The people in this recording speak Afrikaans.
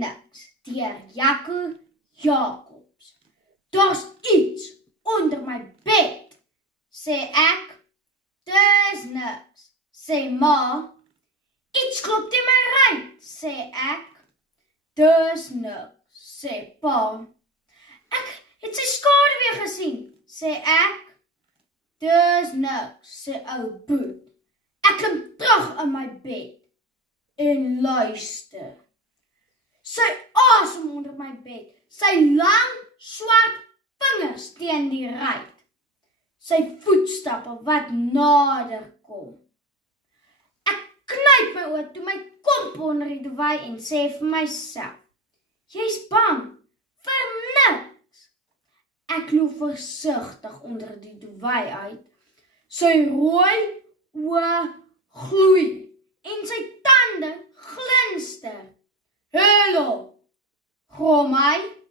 niks deur Jaco Jacobs. Daar's iets onder my bed, sê ek. Dis niks, sê ma. Iets klop teen my ruit, sê ek. Dis niks, sê pa. Ek het sy skaduwee gesien, sê ek. Dis niks, sê ou Boet. Ek klim terug in my bed en luister. Sy asem onder my bed, sy lang, swart vingers teen die ruit. Sy voetstappe wat nader kom. Ek knyp my oë toe my kop onder die doewy en sê vir myself, jy's bang vir niks. Ek loop versigtig onder die doewy uit. Sy rooi oë gloei en sy tande glinster. Hulp, grom hy.